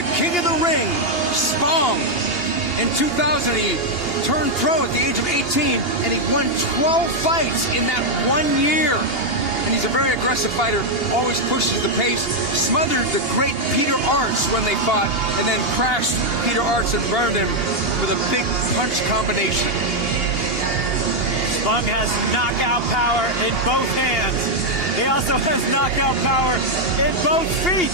the king of the ring, Spong. In 2000, he turned pro at the age of 18, and he won 12 fights in that 1 year. And he's a very aggressive fighter, always pushes the pace, smothered the great Peter Arts when they fought, and then crashed Peter Arts and burned him with a big punch combination. Spong has knockout power in both hands. He also has knockout power in both feet.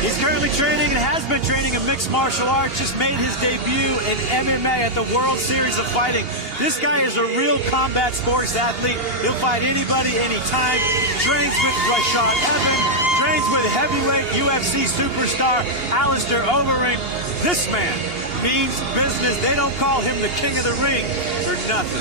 He's currently training and has been training in mixed martial arts, just made his debut in MMA at the World Series of Fighting. This guy is a real combat sports athlete. He'll fight anybody, anytime. Trains with Rashad Evans, trains with heavyweight UFC superstar Alistair Overeem. This man means business. They don't call him the king of the ring for nothing.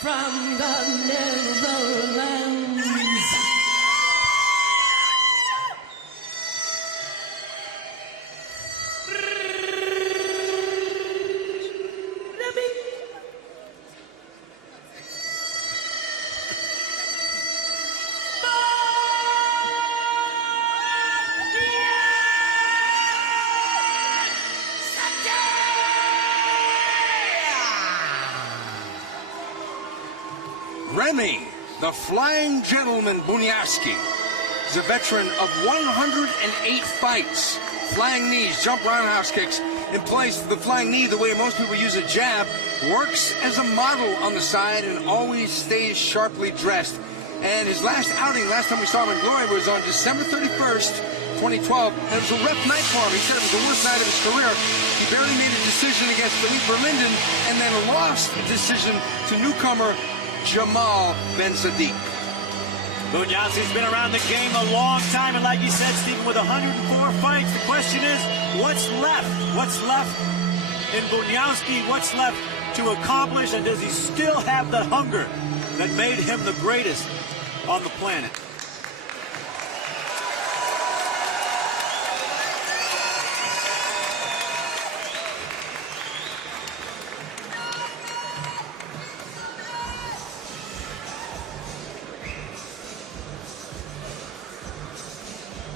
From the Netherlands, Remy, the Flying Gentleman Bonjasky, is a veteran of 108 fights. Flying knees, jump roundhouse kicks, employs the flying knee the way most people use a jab, works as a model on the side, and always stays sharply dressed. And his last outing, last time we saw him in glory, was on December 31st, 2012, and it was a rough night for him. He said it was the worst night of his career. He barely made a decision against Philippe Verlinden, and then lost a decision to newcomer Jamal Ben Sadiq. Bonjasky's been around the game a long time, and like you said, Stephen, with 104 fights, the question is, what's left? What's left in Bonjasky? What's left to accomplish, and does he still have the hunger that made him the greatest on the planet?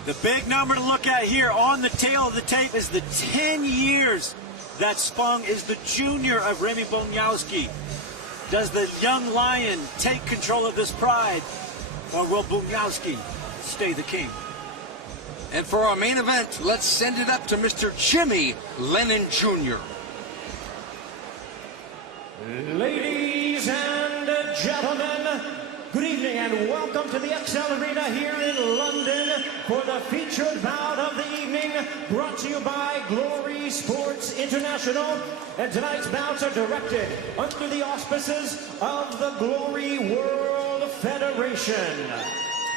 The big number to look at here on the tail of the tape is the 10 years that Spong is the junior of Remy Bonjasky. Does the young lion take control of this pride, or will Bonjasky stay the king? And for our main event, let's send it up to Mr. Jimmy Lennon Jr. Ladies and gentlemen, good evening and welcome to the XL Arena here in London for the featured bout of the evening, brought to you by Glory Sports International. And tonight's bouts are directed under the auspices of the Glory World Federation.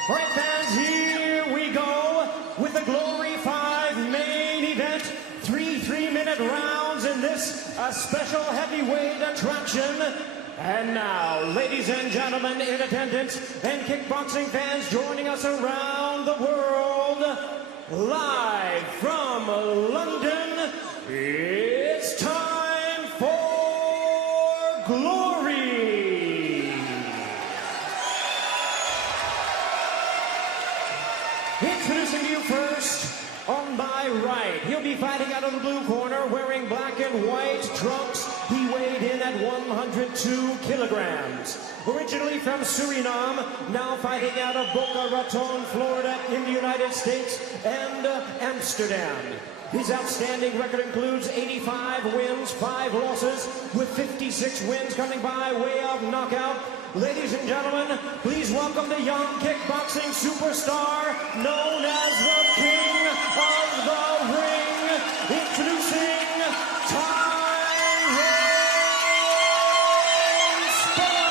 All right, fans, here we go with the Glory 5 main event. 3-minute rounds in this special heavyweight attraction. And now, ladies and gentlemen in attendance and kickboxing fans joining us around the world, live from London, it's time for Glory. Introducing you first, on my right, he'll be fighting out of the blue corner, wearing black and white trunks. He weighed in at 102 kilograms. Originally from Suriname, now fighting out of Boca Raton, Florida, in the United States, and Amsterdam. His outstanding record includes 85 wins, 5 losses, with 56 wins coming by way of knockout. Ladies and gentlemen, please welcome the young kickboxing superstar known as the King of the Ring, introducing Tyrone Spong.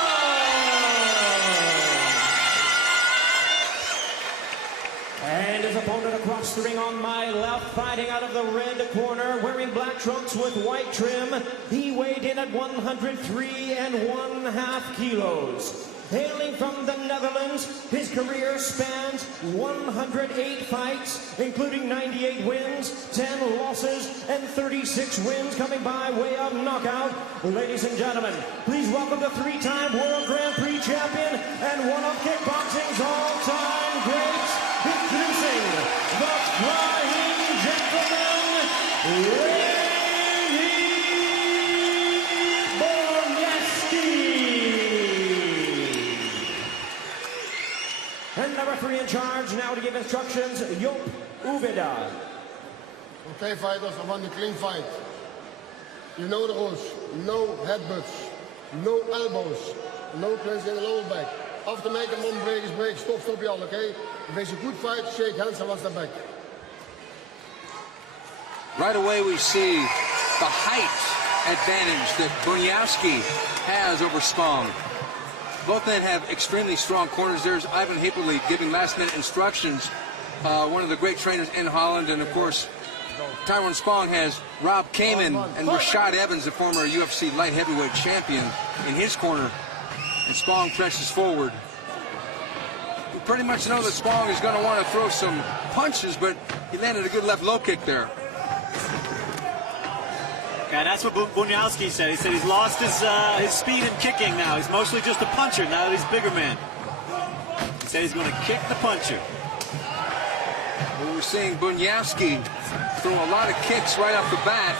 And his opponent across the ring on my left, fighting out of the red corner, wearing black trunks with white trim. He weighed in at 103 1/2 kilos. Hailing from the Netherlands, his career spans 108 fights, including 98 wins, 10 losses, and 36 wins coming by way of knockout. Ladies and gentlemen, please welcome the three-time World Grand Prix champion and one of kickboxing's all-time greats, introducing the Flying Gentleman, Remy Bonjasky. And the referee in charge now to give instructions, Joop Uveda. Okay, fighters, I want a clean fight. You know the rules. No headbutts, no elbows, no cleansing the lower back. After making one break is break, stop je al, okay? If it's a good fight, shake hands and watch the back. Right away we see the height advantage that Bonjasky has over Spong. Both men have extremely strong corners. There's Ivan Hippolyte giving last-minute instructions. One of the great trainers in Holland, and of course, Tyrone Spong has Rob Kamen and Rashad Evans, the former UFC light heavyweight champion, in his corner. And Spong presses forward. We pretty much know that Spong is going to want to throw some punches, but he landed a good left low kick there. Yeah, that's what Bonjasky said. He said he's lost his speed in kicking now. He's mostly just a puncher now that he's a bigger man. He said he's going to kick the puncher. Well, we're seeing Bonjasky throw a lot of kicks right off the bat,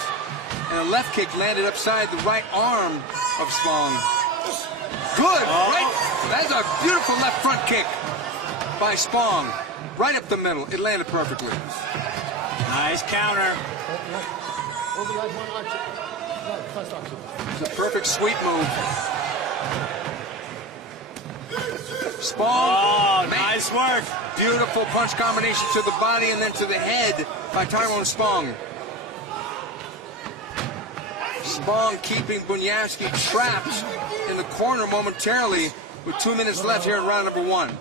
and a left kick landed upside the right arm of Spong. Good, right? That's a beautiful left front kick by Spong, right up the middle. It landed perfectly. Nice counter. It's a perfect sweep move. Spong. Oh, nice work. Beautiful punch combination to the body and then to the head by Tyrone Spong. Spong keeping Bonjasky trapped in the corner momentarily with 2 minutes left here in round number one.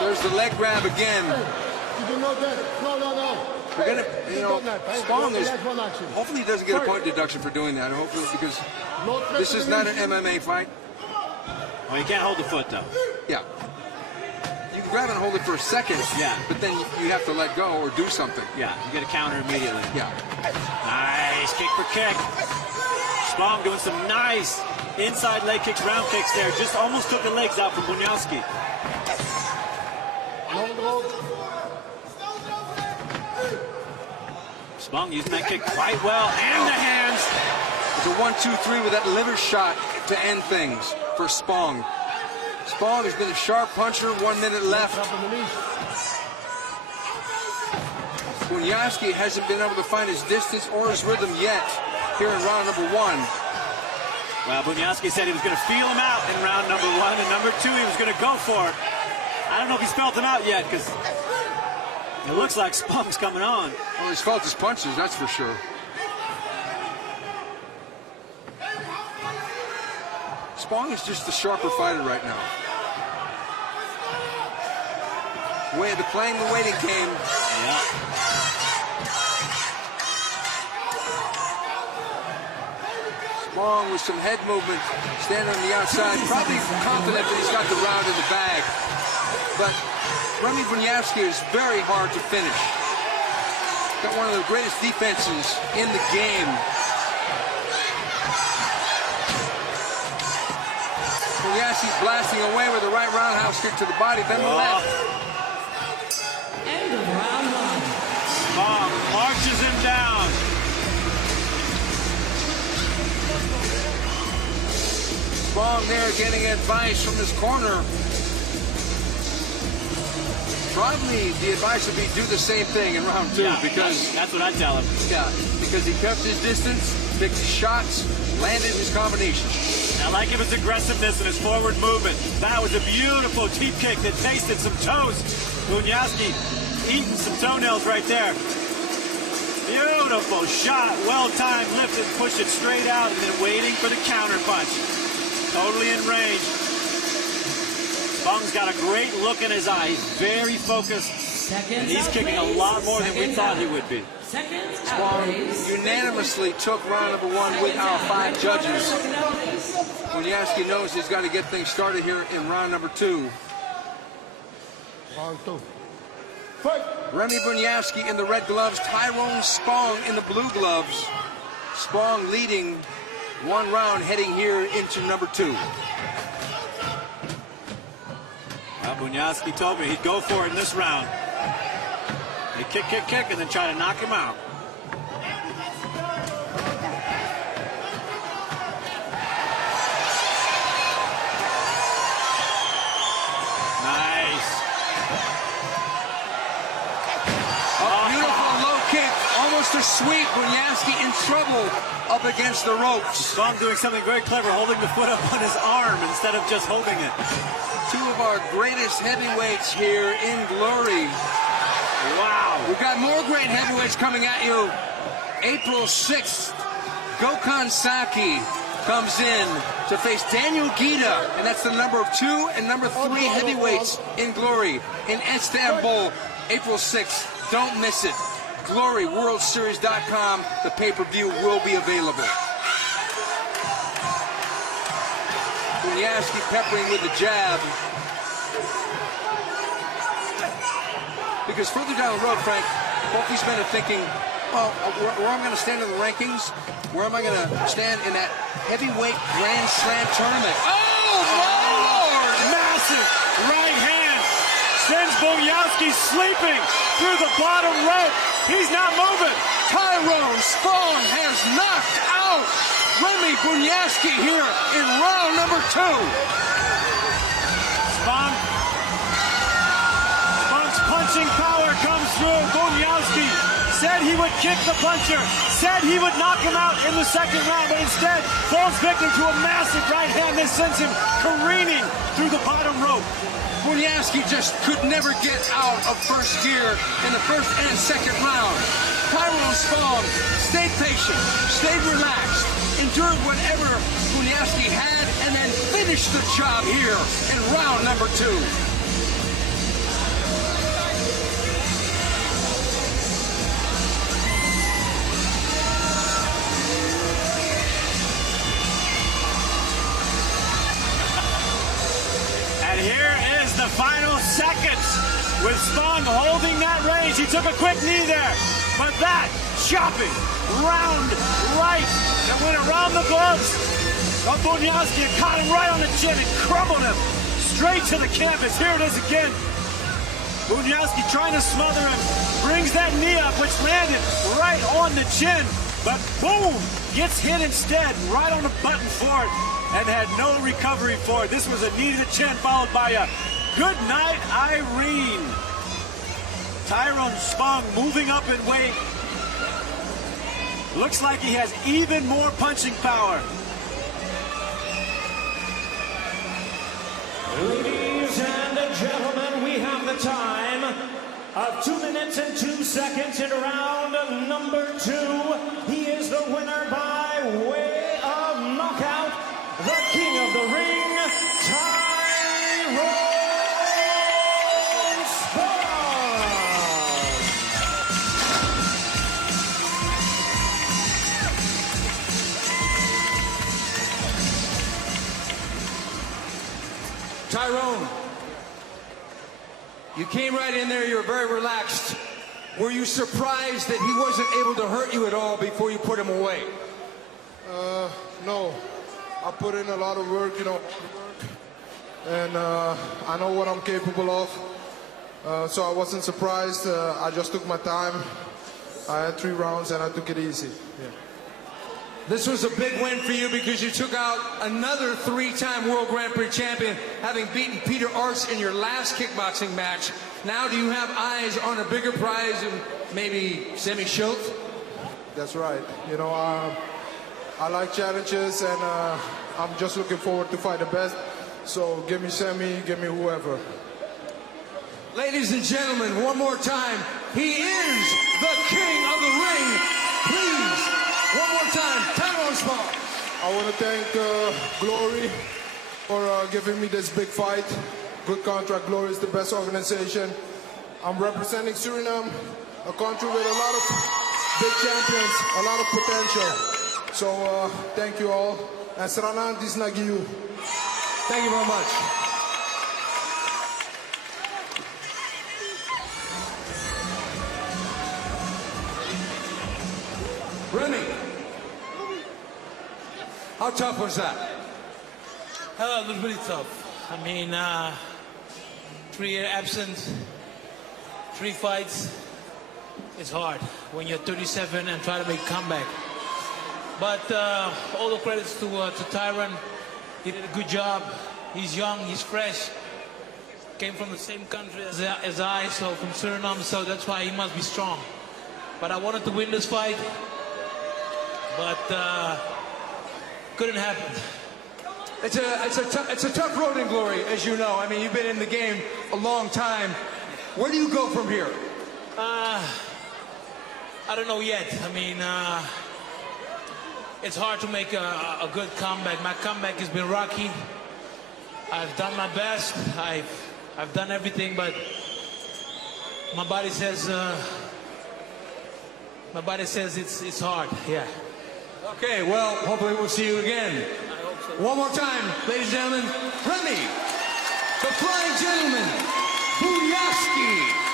There's the leg grab again. We're gonna, you know, Spong is, hopefully he doesn't get a point deduction for doing that. Hopefully, because this is not an MMA fight. Well, you can't hold the foot, though. Yeah. You can grab it and hold it for a second. Yeah. But then you have to let go or do something. Yeah, you get a counter immediately. Yeah. Nice kick for kick. Spong doing some nice inside leg kicks, round kicks there. Just almost took the legs out from Bonjasky. Spong using that kick quite well, and the hands. It's a 1-2-3 with that liver shot to end things for Spong. Spong has been a sharp puncher, 1 minute left. Bonjasky hasn't been able to find his distance or his rhythm yet here in round number one. Well, Bonjasky said he was going to feel him out in round number one, and number two he was going to go for it. I don't know if he's felt him out yet, because it looks like Spong's coming on. Well, he's felt his punches, that's for sure. Spong is just the sharper fighter right now. Playing the waiting game. Yeah. Spong with some head movement, standing on the outside, probably confident that he's got the round in the bag. But Remy Bonjasky is very hard to finish. Got one of the greatest defenses in the game. Bonjasky blasting away with a right roundhouse kick to the body, then the left. End of round one. Spong marches him down. Spong there getting advice from his corner. Probably the advice would be do the same thing in round two, Yeah, because that's what I tell him. yeah, because he kept his distance, picked his shots, landed his combinations. I like his aggressiveness and his forward movement. That was a beautiful deep kick that tasted some toast. Bonjasky eating some toenails right there. Beautiful shot, well-timed, lifted, pushed it straight out, and then waiting for the counter punch. Totally in range. Spong's got a great look in his eye. He's very focused, Seconds And he's out, kicking a please. lot more than we Seconds thought out. he would be. Seconds out, Spong please. unanimously took round number one with our 5 judges. Second out, please. Bonjasky knows he's got to get things started here in round number 2. Round 2. Fight! Remy Bonjasky in the red gloves, Tyrone Spong in the blue gloves. Spong leading 1 round, heading here into number 2. Well, Bonjasky told me he'd go for it in this round. They kick, kick, kick, and then try to knock him out. Nice. Beautiful low kick, almost a sweep. Bonjasky in trouble up against the ropes. Spong doing something very clever, holding the foot up on his arm instead of just holding it. 2 of our greatest heavyweights here in glory. Wow. We've got more great heavyweights coming at you. April 6th, Gokhan Saki comes in to face Daniel Gita, and that's the number 2 and number 3 heavyweights in glory in Istanbul, April 6th. Don't miss it. GloryWorldSeries.com. The pay-per-view will be available. Bonjasky peppering with the jab. Because further down the road, Frank, both these men are thinking, well, where am I going to stand in the rankings? Where am I going to stand in that heavyweight Grand Slam tournament? Oh, my Lord! Massive right hand sends Bonjasky sleeping through the bottom rope. He's not moving. Tyrone Spong has knocked out Remy Bonjasky here in round number 2. Spong's punching power comes through. Bonjasky said he would kick the puncher, said he would knock him out in the second round, but instead falls victim to a massive right hand that sends him careening through the bottom rope. Bonjasky just could never get out of first gear in the first and second round. Tyrone Spong stayed patient, stayed relaxed, endured whatever Bonjasky had, and then finished the job here in round number 2. And here is the final seconds with Spong holding that range. He took a quick knee there, but that chopping round right that went around the gloves of Bonjasky and caught him right on the chin and crumbled him straight to the canvas. Here it is again. Bonjasky trying to smother him, brings that knee up, which landed right on the chin, but boom, gets hit instead, right on the button for it, and had no recovery for it. This was a knee to the chin, followed by a good night, Irene. Tyrone Spong moving up in weight. Looks like he has even more punching power. Ladies and gentlemen, we have the time of 2 minutes and 2 seconds in round number 2. He is the winner by way of knockout, the king of the ring, Tyrone Spong. Tyrone, you came right in there, you were very relaxed. Were you surprised that he wasn't able to hurt you at all before you put him away? No. I put in a lot of work, and I know what I'm capable of. So I wasn't surprised. I just took my time. I had 3 rounds and I took it easy. Yeah. This was a big win for you because you took out another 3-time World Grand Prix champion, having beaten Peter Arce in your last kickboxing match. Now do you have eyes on a bigger prize and maybe Semi Schultz? That's right. I like challenges, and I'm just looking forward to fight the best. So give me Semi, give me whoever. Ladies and gentlemen, one more time, he is the king of the ring. Please, one more time, Tyrone Spong. I want to thank Glory for giving me this big fight. Good contract. Glory is the best organization. I'm representing Suriname, a country with a lot of big champions, a lot of potential. So thank you all. And Sranan Disnagiu. Thank you very much. Remy, how tough was that? It was really tough. I mean, 3-year absence, 3 fights. It's hard when you're 37 and try to make a comeback. But all the credits to Tyrone. He did a good job. He's young, he's fresh. Came from the same country as I, so from Suriname, so that's why he must be strong. But I wanted to win this fight, but couldn't happen. It's a tough road in glory, as you know. I mean, you've been in the game a long time. Where do you go from here? I don't know yet. I mean, it's hard to make a good comeback. My comeback has been rocky. I've done my best. I've done everything, but my body says it's hard. Yeah. Okay, well, hopefully we'll see you again. I hope so. One more time, ladies and gentlemen, Remy, the Flying Gentleman, Bonjasky.